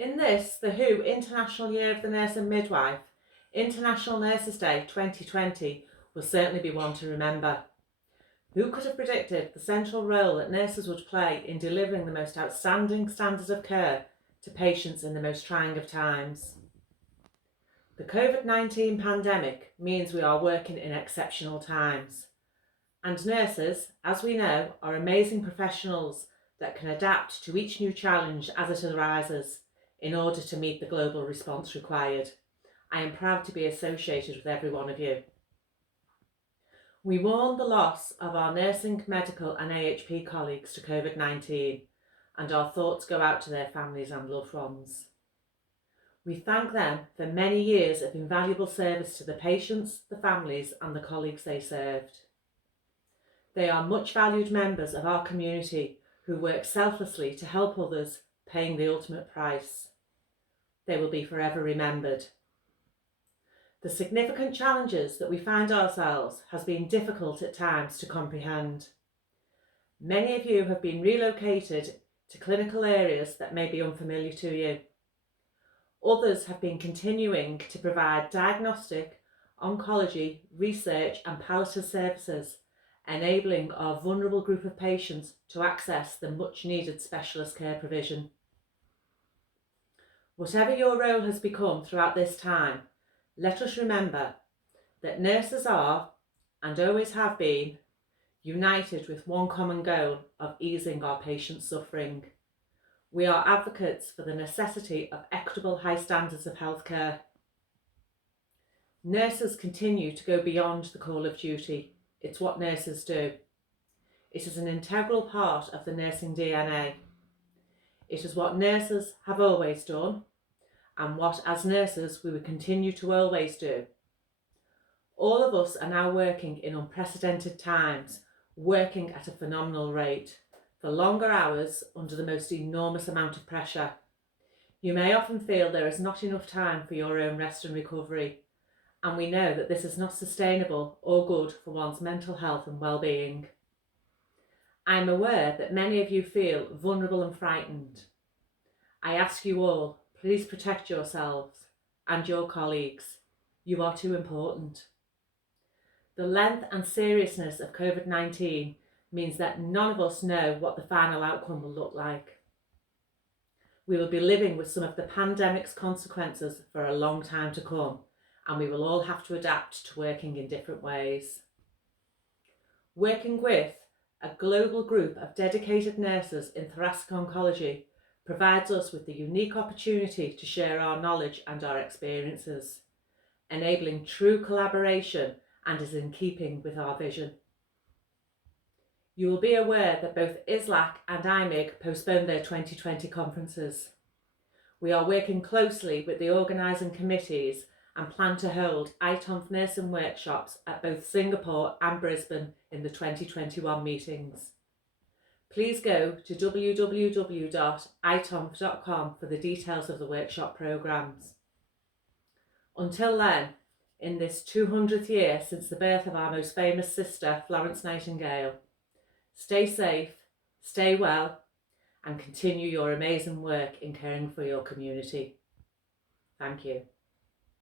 In this, the WHO International Year of the Nurse and Midwife, International Nurses Day 2020 will certainly be one to remember. Who could have predicted the central role that nurses would play in delivering the most outstanding standards of care to patients in the most trying of times? The COVID-19 pandemic means we are working in exceptional times. And nurses, as we know, are amazing professionals that can adapt to each new challenge as it arises in order to meet the global response required. I am proud to be associated with every one of you. We mourn the loss of our nursing, medical and AHP colleagues to COVID-19, and our thoughts go out to their families and loved ones. We thank them for many years of invaluable service to the patients, the families and the colleagues they served. They are much valued members of our community who work selflessly to help others, paying the ultimate price. They will be forever remembered. The significant challenges that we find ourselves has been difficult at times to comprehend. Many of you have been relocated to clinical areas that may be unfamiliar to you. Others have been continuing to provide diagnostic, oncology, research and palliative services, enabling our vulnerable group of patients to access the much needed specialist care provision. Whatever your role has become throughout this time, let us remember that nurses are, and always have been, united with one common goal of easing our patients' suffering. We are advocates for the necessity of equitable high standards of healthcare. Nurses continue to go beyond the call of duty. It's what nurses do. It is an integral part of the nursing DNA. It is what nurses have always done, and what as nurses we will continue to always do. All of us are now working in unprecedented times, working at a phenomenal rate, for longer hours under the most enormous amount of pressure. You may often feel there is not enough time for your own rest and recovery, and we know that this is not sustainable or good for one's mental health and well-being. I am aware that many of you feel vulnerable and frightened. I ask you all, please protect yourselves and your colleagues. You are too important. The length and seriousness of COVID-19 means that none of us know what the final outcome will look like. We will be living with some of the pandemic's consequences for a long time to come, and we will all have to adapt to working in different ways. Working with a global group of dedicated nurses in thoracic oncology provides us with the unique opportunity to share our knowledge and our experiences, enabling true collaboration and is in keeping with our vision. You will be aware that both ISLAC and IMIG postponed their 2020 conferences. We are working closely with the organising committees and plan to hold ITONF nursing workshops at both Singapore and Brisbane in the 2021 meetings. Please go to www.itonf.com for the details of the workshop programmes. Until then, in this 200th year since the birth of our most famous sister, Florence Nightingale, stay safe, stay well, and continue your amazing work in caring for your community. Thank you.